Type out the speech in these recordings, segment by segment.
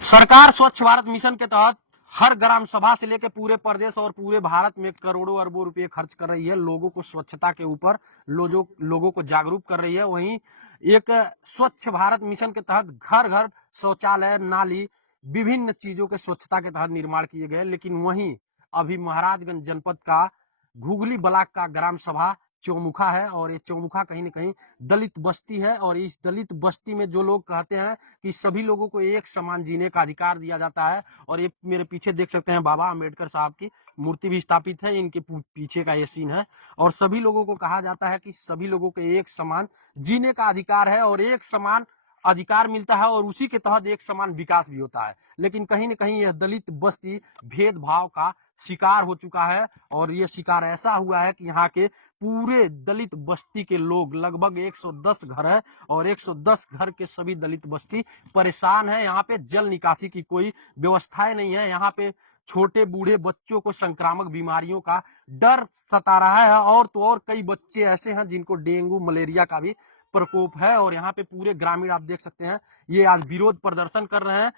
सरकार स्वच्छ भारत मिशन के तहत हर ग्राम सभा से लेकर पूरे प्रदेश और पूरे भारत में करोड़ों अरबों रुपए खर्च कर रही है। लोगों को स्वच्छता के ऊपर लोगों को जागरूक कर रही है। वहीं एक स्वच्छ भारत मिशन के तहत घर घर शौचालय, नाली, विभिन्न चीजों के स्वच्छता के तहत निर्माण किए गए। लेकिन वहीं अभी महाराजगंज जनपद का घुगली ब्लॉक का ग्राम सभा चौमुखा है और ये चौमुखा कहीं न कहीं दलित बस्ती है। और इस दलित बस्ती में जो लोग कहते हैं कि सभी लोगों को एक समान जीने का अधिकार दिया जाता है। और ये मेरे पीछे देख सकते हैं बाबा अम्बेडकर साहब की मूर्ति भी स्थापित है, इनके पीछे का ये सीन है। और सभी लोगों को कहा जाता है कि सभी लोगों को एक समान जीने का अधिकार है और एक समान अधिकार मिलता है और उसी के तहत एक समान विकास भी होता है। लेकिन कहीं न कहीं यह दलित बस्ती भेदभाव का शिकार हो चुका है। और यह शिकार ऐसा हुआ है कि यहाँ के पूरे दलित बस्ती के लोग, लगभग 110 घर है और 110 घर के सभी दलित बस्ती परेशान है। यहाँ पे जल निकासी की कोई व्यवस्थाएं नहीं है। यहाँ पे छोटे बूढ़े बच्चों को संक्रामक बीमारियों का डर सता रहा है। और तो और कई बच्चे ऐसे हैं जिनको डेंगू मलेरिया का भी प्रकोप है। और यहाँ पे पूरे ग्रामीण आप देख सकते हैं, ये आज विरोध प्रदर्शन कर रहे हैं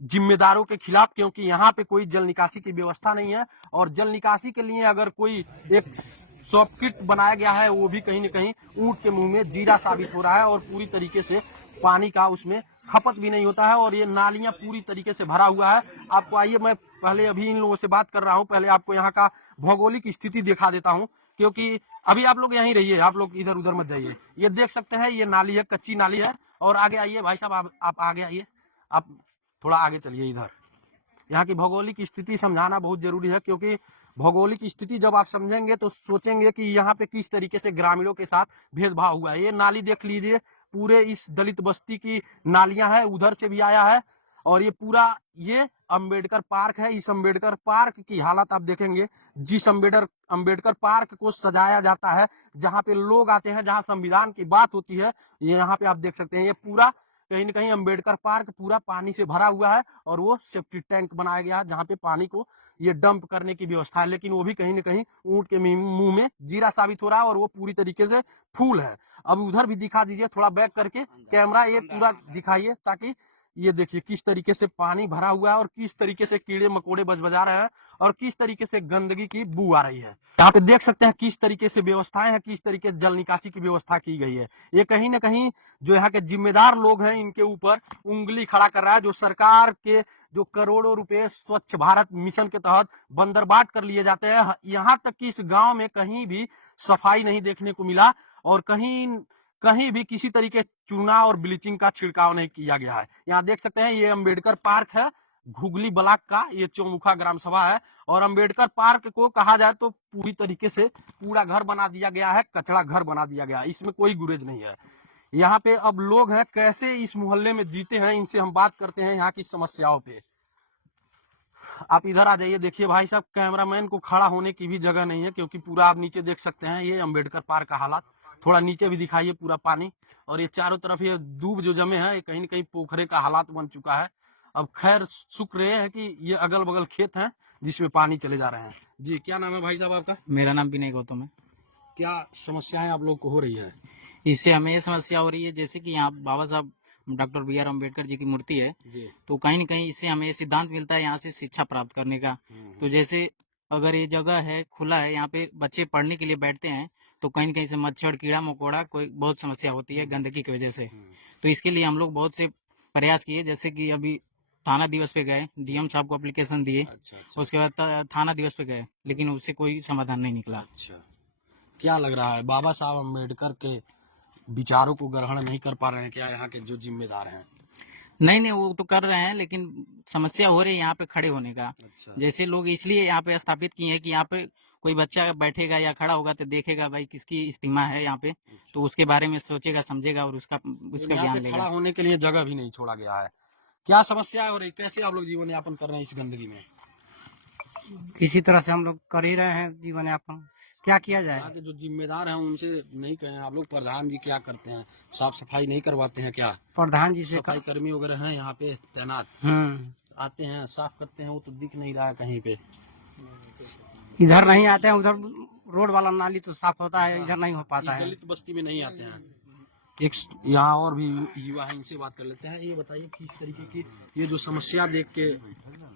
जिम्मेदारों के खिलाफ, क्योंकि यहाँ पे कोई जल निकासी की व्यवस्था नहीं है। और जल निकासी के लिए अगर कोई एक सॉफ्ट बनाया गया है, वो भी कहीं न कहीं ऊंट के मुंह में जीरा साबित हो रहा है और पूरी तरीके से पानी का उसमें खपत भी नहीं होता है। और ये नालियां पूरी तरीके से भरा हुआ है। आपको आइए, मैं पहले अभी इन लोगों से बात कर रहा हूँ, पहले आपको यहाँ का भौगोलिक स्थिति दिखा देता हूँ, क्योंकि अभी आप लोग यहीं रहिए, आप लोग इधर उधर मत जाइए। ये देख सकते हैं, ये नाली है, कच्ची नाली है। और आगे आइए भाई साहब, आप आगे आइए, आप थोड़ा आगे चलिए इधर। यहाँ की भौगोलिक स्थिति समझाना बहुत जरूरी है, क्योंकि भौगोलिक स्थिति जब आप समझेंगे तो सोचेंगे कि यहाँ पे किस तरीके से ग्रामीणों के साथ भेदभाव हुआ है। ये नाली देख लीजिए, पूरे इस दलित बस्ती की नालियां हैं, उधर से भी आया है। और ये पूरा ये अंबेडकर पार्क है। इस अंबेडकर पार्क की हालत आप देखेंगे, जिस अंबेडकर पार्क को सजाया जाता है, जहाँ पे लोग आते हैं, जहाँ संविधान की बात होती है, ये यहाँ पे आप देख सकते हैं, ये पूरा कहीं न कहीं अंबेडकर पार्क पूरा पानी से भरा हुआ है। और वो सेफ्टी टैंक बनाया गया है जहाँ पे पानी को ये डंप करने की व्यवस्था है। लेकिन वो भी कहीं न कहीं ऊंट के मुंह में जीरा साबित हो रहा है और वो पूरी तरीके से फूल है। अब उधर भी दिखा दीजिए, थोड़ा बैक करके कैमरा, ये पूरा दिखाइए, ताकि ये देखिए किस तरीके से पानी भरा हुआ है और किस तरीके से कीड़े मकोड़े बजबजा रहे हैं और किस तरीके से गंदगी की बू आ रही है। यहाँ पे देख सकते हैं किस तरीके से व्यवस्थाएं हैं, किस तरीके से जल निकासी की व्यवस्था की गई है। ये कहीं ना कहीं जो यहाँ के जिम्मेदार लोग हैं, इनके ऊपर उंगली खड़ा कर रहा है। जो सरकार के जो करोड़ों रुपए स्वच्छ भारत मिशन के तहत बंदरबाट कर लिए जाते हैं, यहाँ तक कि इस गांव में कहीं भी सफाई नहीं देखने को मिला और कहीं कहीं भी किसी तरीके चूना और ब्लीचिंग का छिड़काव नहीं किया गया है। यहाँ देख सकते हैं, ये अंबेडकर पार्क है, घुगली ब्लॉक का ये चौमुखा ग्राम सभा है। और अंबेडकर पार्क को कहा जाए तो पूरी तरीके से पूरा घर बना दिया गया है, कचरा घर बना दिया गया है, इसमें कोई गुरेज नहीं है। यहाँ पे अब लोग हैं, कैसे इस मोहल्ले में जीते हैं, इनसे हम बात करते हैं यहाँ की समस्याओं पे। आप इधर आ जाइए, देखिए भाई साहब, कैमरामैन को खड़ा होने की भी जगह नहीं है, क्योंकि पूरा आप नीचे देख सकते हैं ये अंबेडकर पार्क का हालात। थोड़ा नीचे भी दिखाइए, पूरा पानी और ये चारों तरफ ये दूब जो जमे हैं, ये कहीं न कहीं पोखरे का हालात बन चुका है। अब खैर शुक्र ये है कि ये अगल बगल खेत हैं जिसमें पानी चले जा रहे हैं। जी, क्या नाम है भाई साहब आपका? मेरा नाम विनय गौतम है। क्या समस्याएं आप लोग को हो रही है? इससे हमें ये समस्या हो रही है, जैसे कि यहाँ बाबा साहब डॉक्टर बी.आर. अम्बेडकर जी की मूर्ति है, जी। तो कहीं न कहीं इससे हमें ये सिद्धांत मिलता है यहाँ से शिक्षा प्राप्त करने का। तो जैसे अगर ये जगह है, खुला है, यहाँ पे बच्चे पढ़ने के लिए बैठते हैं, तो कहीं न कहीं से मच्छर, कीड़ा मकोड़ा कोई बहुत समस्या होती है गंदगी की वजह से। तो इसके लिए हम लोग बहुत से प्रयास किए, जैसे कि अभी थाना दिवस पे गए, डीएम साहब को एप्लीकेशन दिए, अच्छा। उसके बाद थाना दिवस पे गए, लेकिन उससे कोई समाधान नहीं निकला। अच्छा, क्या लग रहा है, बाबा साहब अम्बेडकर के विचारों को ग्रहण नहीं कर पा रहे हैं क्या यहाँ के जो जिम्मेदार हैं? नहीं, वो तो कर रहे हैं, लेकिन समस्या हो रही है यहाँ पे खड़े होने का। अच्छा। जैसे लोग इसलिए यहाँ पे स्थापित किए हैं कि यहाँ पे कोई बच्चा बैठेगा या खड़ा होगा तो देखेगा भाई किसकी इस्तीमा है यहाँ पे, तो उसके बारे में सोचेगा, समझेगा और उसका यहाँ ज्ञान पे खड़ा लेगा। होने के लिए जगह भी नहीं छोड़ा गया है। क्या समस्या हो रही, कैसे आप लोग जीवन यापन कर रहे हैं इस गंदगी में? किसी तरह से हम लोग कर ही रहे हैं जीवन यापन, क्या किया जाए। यहाँ के जो जिम्मेदार हैं उनसे नहीं कहें आप लोग, प्रधान जी क्या करते हैं, साफ सफाई नहीं करवाते हैं क्या? प्रधान जी से सफाई कर्मी वगैरह हैं यहाँ पे तैनात, आते हैं साफ करते हैं, वो तो दिख नहीं रहा है कहीं पे। इधर नहीं आते हैं, उधर रोड वाला नाली तो साफ होता है, इधर नहीं हो पाता है। दलित बस्ती में नहीं आते हैं। एक यहाँ और भी युवा है, इनसे बात कर लेते हैं। ये बताइए किस तरीके की ये जो समस्या देख के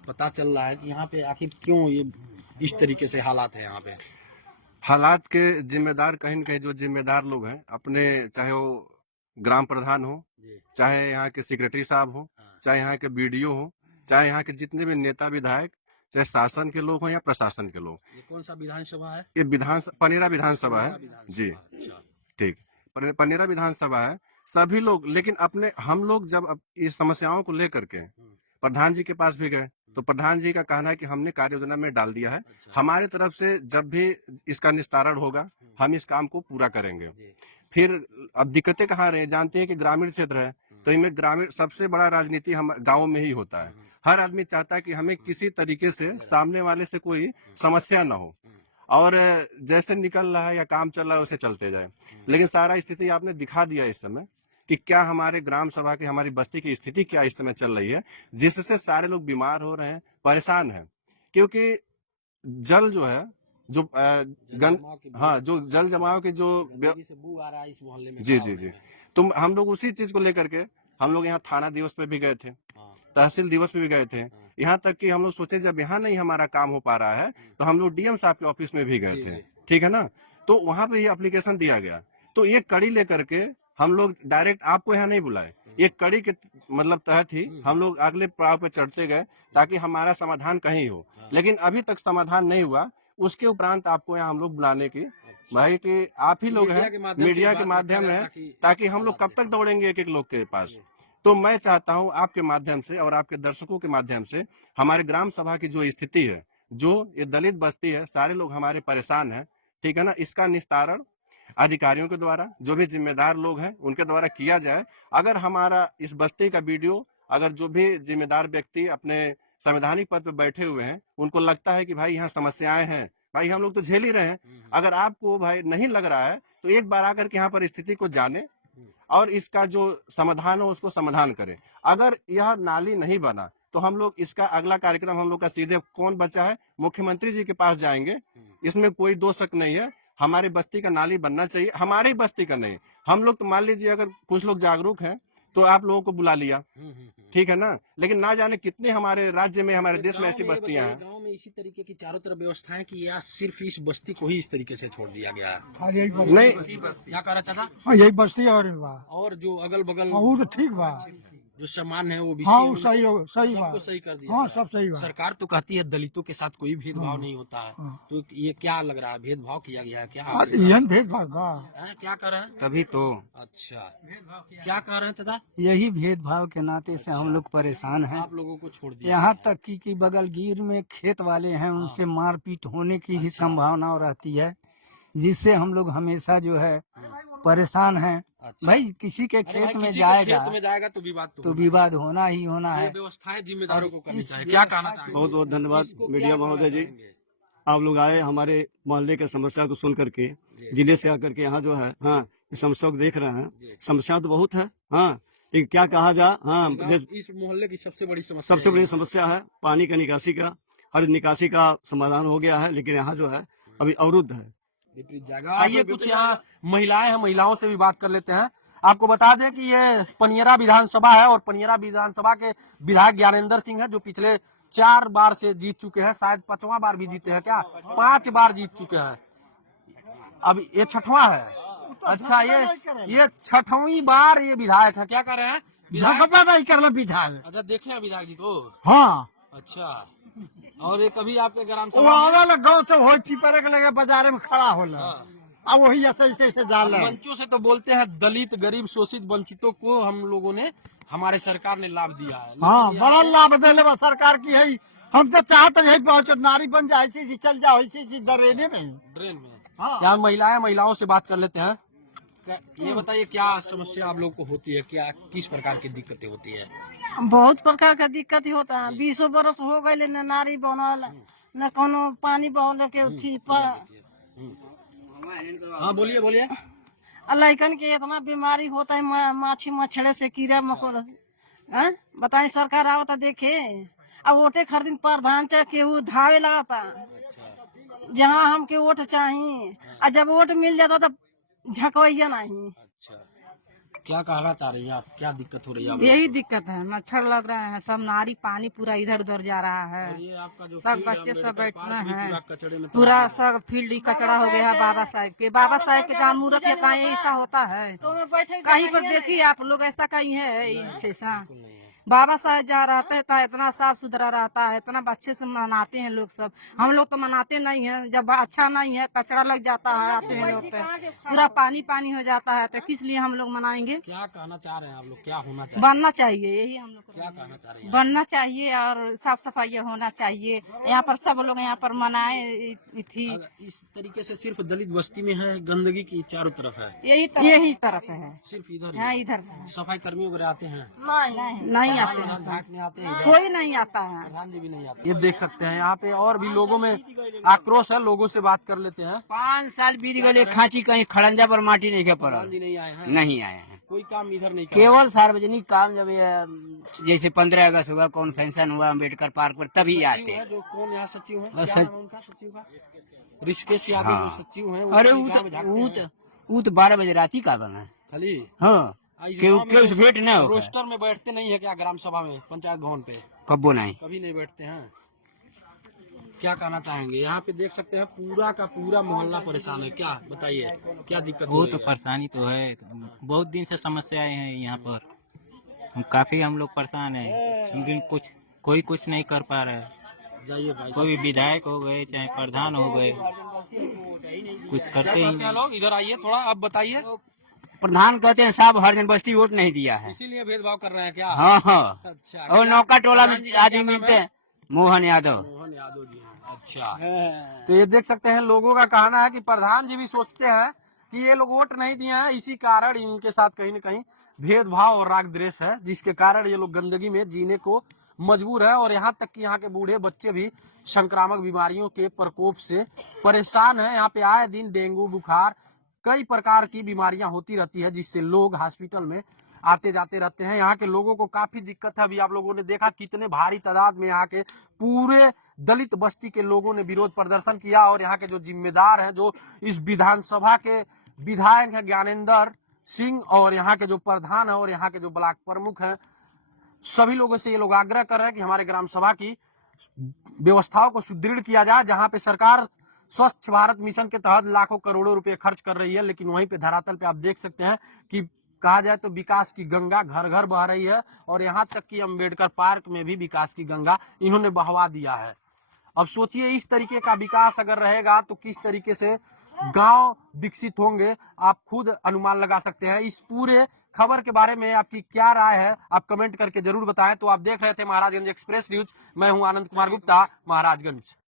पता चल रहा है कि यहाँ पे आखिर क्यों ये इस तरीके से हालात है यहाँ पे? हालात के जिम्मेदार कहीं न कहीं जो जिम्मेदार लोग हैं अपने, चाहे वो ग्राम प्रधान हो, जी। चाहे यहाँ के सेक्रेटरी साहब हो, हाँ। चाहे यहाँ के बीडीओ हो, चाहे यहाँ के जितने भी नेता विधायक, चाहे शासन के लोग हो या प्रशासन के लोग, ये कौन सा विधानसभा है? ये पनेरा विधानसभा है विधानसभा। जी। अच्छा। ठीक, पनेरा विधानसभा है। सभी लोग, लेकिन अपने हम लोग जब इस समस्याओं को लेकर के प्रधान जी के पास भी गए तो प्रधान जी का कहना है कि हमने कार्य योजना में डाल दिया है, अच्छा। हमारे तरफ से जब भी इसका निस्तारण होगा हम इस काम को पूरा करेंगे। जी। फिर अब दिक्कतें कहाँ रहे, जानते हैं कि ग्रामीण क्षेत्र है, तो इनमें ग्रामीण सबसे बड़ा राजनीति हम गाँव में ही होता है। हर आदमी चाहता है कि हमें किसी तरीके से सामने वाले से कोई समस्या ना हो और जैसे निकल रहा है या काम चल रहा है उसे चलते जाए। लेकिन सारा स्थिति आपने दिखा दिया इस समय कि क्या हमारे ग्राम सभा की, हमारी बस्ती की स्थिति क्या इस समय चल रही है, जिससे सारे लोग बीमार हो रहे हैं, परेशान हैं। क्योंकि जल जो है, जो हाँ, जो जल जमाव की जो से बू आ रहा है इस मोहल्ले में। जी जी जी, तुम हम लोग उसी चीज को लेकर के हम लोग यहाँ थाना दिवस पे भी गए थे, तहसील दिवस पे भी गए थे। यहाँ तक कि हम लोग सोचे जब यहाँ नहीं हमारा काम हो पा रहा है तो हम लोग डीएम साहब के ऑफिस में भी गए थे, ठीक है ना। तो वहां पे ये एप्लीकेशन दिया गया, तो ये कड़ी लेकर के हम लोग डायरेक्ट आपको यहाँ नहीं बुलाए, एक कड़ी के मतलब तहत ही हम लोग अगले पड़ाव पे चढ़ते गए ताकि हमारा समाधान कहीं हो। लेकिन अभी तक समाधान नहीं हुआ। उसके उपरांत आपको यहाँ हम लोग बुलाने की, भाई कि आप ही लोग हैं, मीडिया के माध्यम है, ताकि हम लोग कब तक दौड़ेंगे एक एक लोग के पास। तो मैं चाहता हूं आपके माध्यम से और आपके दर्शकों के माध्यम से हमारे ग्राम सभा की जो स्थिति है, जो ये दलित बस्ती है, सारे लोग हमारे परेशान हैं, ठीक है ना, इसका निस्तारण अधिकारियों के द्वारा, जो भी जिम्मेदार लोग हैं उनके द्वारा किया जाए। अगर हमारा इस बस्ती का वीडियो, अगर जो भी जिम्मेदार व्यक्ति अपने संवैधानिक पद पर बैठे हुए हैं उनको लगता है कि भाई यहाँ समस्याएं हैं, भाई हम लोग तो झेल ही रहे हैं, अगर आपको भाई नहीं लग रहा है तो एक बार आकर के यहाँ पर स्थिति को जाने और इसका जो समाधान हो उसको समाधान करें। अगर यह नाली नहीं बना तो हम लोग इसका अगला कार्यक्रम हम लोग का सीधे कौन बचा है, मुख्यमंत्री जी के पास जाएंगे, इसमें कोई दो शक नहीं है। हमारी बस्ती का नाली बनना चाहिए, हमारी बस्ती का नहीं। हम लोग तो मान लीजिए अगर कुछ लोग जागरूक हैं तो आप लोगों को बुला लिया, ठीक है ना, लेकिन ना जाने कितने हमारे राज्य में, हमारे देश में ऐसी बस्तियां हैं। गांव में इसी तरीके की चारों तरफ व्यवस्थाएं कि या सिर्फ इस बस्ती को ही इस तरीके से छोड़ दिया गया है? हाँ, यही बस्ती। नहीं, क्या कह रहा था? हाँ, यही बस्ती और जो अगल बगल वो तो ठीक बा। जो सामान है वो भी हाँ, वो सही हो, सही सबको बात। सही कर दिया हाँ, गया है। सब सही बात। सरकार तो कहती है दलितों के साथ कोई भेदभाव नहीं होता है, तो ये क्या लग रहा है, भेदभाव किया गया है क्या? यही भेदभाव बा। क्या कर रहे हैं? तभी तो अच्छा, क्या कह रहे हैं दादा? यही भेदभाव के नाते से हम लोग परेशान हैं। आप लोगों को छोड़ दिया यहाँ गया है। तक कि बगल गिर में खेत वाले हैं, उनसे मारपीट होने की भी संभावना रहती है, जिससे हम लोग हमेशा जो है परेशान हैं। अच्छा। भाई किसी के अरे भाई, खेत में किसी के जाएगा खेत में जाएगा तो विवाद तो विवाद होना ही होना ये है। व्यवस्थाएं जिम्मेदारों को करनी इस चाहिए। क्या कहना चाहेंगे? बहुत बहुत धन्यवाद इसको मीडिया क्या महोदय जी, कहना चाहेंगे? आप लोग आए हमारे मोहल्ले के समस्या को सुन करके, जी। जिले से आकर के यहाँ जो है, हाँ, इस समस्या को देख रहे हैं। जी। समस्या तो बहुत है, हाँ, लेकिन क्या कहा जाए, हाँ, इस मोहल्ले की सबसे बड़ी समस्या सबसे बड़ी यही है। समस्या है पानी का निकासी का। हर निकासी का समाधान हो गया है, लेकिन यहाँ जो है अभी अवरुद्ध है। विपरीत जाएगा। आइए कुछ यहाँ महिलाएं हैं, महिलाओं से भी बात कर लेते हैं। आपको बता दें कि ये पनियरा विधानसभा है और पनियरा विधानसभा के विधायक ज्ञानेंद्र सिंह है, जो पिछले 4 बार से जीत चुके हैं, शायद 5वां बार भी जीते हैं क्या, 5 बार जीत चुके हैं, अब ये 6वां है। अच्छा, ये 6वीं बार ये विधायक है। क्या कर रहे हैं? विधायक। अच्छा, देखे हैं विधायक जी को? हाँ, अच्छा, और ये कभी आपके ग्राम वो सभा आवेला गाँव से वही पीपर के लगे बाजार में खड़ा होला, अब वही ऐसे डाल रहे हैं। मंचों से तो बोलते हैं दलित, गरीब, शोषित, वंचितों को हम लोगों ने, हमारे सरकार ने लाभ दिया है। हाँ, लेकिन बड़ा यहाँ लाभ देले बा सरकार की है। हम तो चाहते यही पहुंचो, नारी बन जाए, ऐसी चल जाओ, ऐसी दरेने में। ड्रेन में हाँ। यहाँ महिलाओं से बात कर लेते हैं। ये बताइए क्या समस्या आप लोग को होती है, क्या किस प्रकार की दिक्कतें होती है? बहुत प्रकार का दिक्कत ही होता है। 20 बरस हो गए न नारी बनल, न कोनो पानी बहल के उठी पर। हाँ, बोलिए बोलिए। लड़कन के इतना बीमारी होता है, माछी मच्छरे से, कीड़ा मकोड़ा से। बताए सरकार आवता देखे, अब वोटे खरीदिन प्रधान चाहे केहू धावे लगाता, जहाँ हमके वोट चाहिए, और जब वोट मिल जाता तो झकवैया नहीं। क्या कहना चाह रही हैं आप, क्या दिक्कत हो रही है आप लोगों यही को? दिक्कत है, मच्छर लग रहे हैं, सब नारी पानी पूरा इधर उधर जा रहा और है, ये आपका जो सब फील्ड है, बच्चे सब अम्बेडकर बैठना पार्क भी है, पूरा कचड़े में पूरा तबाह है। सब फील्ड ही कचरा हो गया है। बाबा साहेब के जहाँ मूर्त है तहाँ ऐसा होता है, तो मैं बैठे कहीं पर देखिए आप लोग, ऐसा कहीं है ऐसा? बिल्कुल नहीं है। बाबा साहेब जहाँ रहते हैं तो इतना साफ सुथरा रहता है, इतना अच्छे से मनाते हैं लोग सब। हम लोग तो मनाते नहीं है, जब अच्छा नहीं है कचरा लग जाता है, आते हैं लोग तो पूरा पानी पानी हो जाता है, तो किस लिए हम लोग मनाएंगे? क्या कहना चाह रहे हैं आप लोग, क्या होना चाहिए? बनना चाहिए, यही हम लोग क्या कहना चाह रही हैं? बनना चाहिए और साफ सफाई होना चाहिए। यहाँ पर सब लोग यहाँ पर मनाए थी। अगर इस तरीके से सिर्फ दलित बस्ती में है, गंदगी की चारों तरफ है, यही तरफ है। सिर्फ इधर हाँ ही इधर सफाई कर्मी वगैरह आते हैं? नहीं आते हैं सब, घाट में आते हैं, कोई नहीं आता है। प्रधान जी भी नहीं आते। ये देख सकते हैं यहाँ पे और भी लोगों में आक्रोश है, लोगों से बात कर लेते हैं। 5 साल बीत गए, खांची कहीं खड़ंजा पर माटी नहीं के पड़ल, प्रधान जी नहीं आए हैं, नहीं आए हैं। कोई काम इधर नहीं कर केवल सार्वजनिक काम जब ये जैसे 15 अगस्त हुआ, कॉन्फ्रेंशन हुआ अम्बेडकर पार्क पर, तभी आते हैं। जो कौन यहाँ सचिव है, बस क्या नाम है उनका सचिव का? ऋषिकेश यादव हाँ। जो सचिव है, अरे वो तो 12 बजे रात ही का बना है। खाली हाँ, के उस भेंट न हो रोस्टर में बैठते नहीं है क्या ग्राम सभा में, पंचायत भवन पे कब्बो नहीं। कभी नहीं बैठते हैं? क्या कहना चाहेंगे? यहाँ पे देख सकते हैं पूरा का पूरा मोहल्ला परेशान है, क्या बताइए क्या दिक्कत हो वो रही तो है? परेशानी तो है, बहुत दिन से समस्याएं हैं यहाँ पर, काफी हम लोग परेशान हैं, लेकिन कोई कुछ नहीं कर पा रहा है। जाइए भाई, कोई भी विधायक हो गए चाहे प्रधान हो गए, कुछ करते ही क्या नहीं। लोग इधर आइए थोड़ा, अब बताइए। प्रधान कहते हैं साहब हर जन बस्ती वोट नहीं दिया है। इसीलिए भेदभाव कर रहे हैं क्या? हाँ हाँ, अच्छा, और नौका टोला में प्रधान जी का आदमी क्या नाम मिलते है? हैं, मोहन यादव। मोहन यादव जी हैं। अच्छा, तो ये देख सकते हैं लोगों का कहना है कि प्रधान जी भी सोचते हैं कि ये लोग वोट नहीं दिए हैं, इसी कारण इनके साथ कहीं न कहीं भेदभाव और राग द्वेष है, जिसके कारण ये लोग गंदगी में जीने को मजबूर है। और यहाँ तक कि यहाँ के बूढ़े बच्चे भी संक्रामक बीमारियों के प्रकोप से परेशान है। यहाँ पे आए दिन डेंगू बुखार कई प्रकार की बीमारियां होती रहती है, जिससे लोग हॉस्पिटल में आते जाते रहते हैं। यहाँ के लोगों को काफी दिक्कत है। अभी आप लोगों ने देखा कितने भारी तादाद में यहाँ के पूरे दलित बस्ती के लोगों ने विरोध प्रदर्शन किया। और यहाँ के जो जिम्मेदार हैं, जो इस विधानसभा के विधायक है ज्ञानेंद्र सिंह, और यहाँ के जो प्रधान है और यहाँ के जो ब्लॉक प्रमुख है, सभी लोगों से ये लोग आग्रह कर रहे हैं कि हमारे ग्राम सभा की व्यवस्थाओं को सुदृढ़ किया जाए। जहाँ पे सरकार स्वच्छ भारत मिशन के तहत लाखों करोड़ों रुपए खर्च कर रही है, लेकिन वहीं पे धरातल पे आप देख सकते हैं कि कहा जाए तो विकास की गंगा घर घर बह रही है। और यहाँ तक कि अम्बेडकर पार्क में भी विकास की गंगा इन्होंने बहवा दिया है। अब सोचिए इस तरीके का विकास अगर रहेगा तो किस तरीके से गांव विकसित होंगे, आप खुद अनुमान लगा सकते हैं। इस पूरे खबर के बारे में आपकी क्या राय है, आप कमेंट करके जरूर बताएं। तो आप देख रहे थे महाराजगंज एक्सप्रेस न्यूज, मैं हूं आनंद कुमार गुप्ता, महाराजगंज।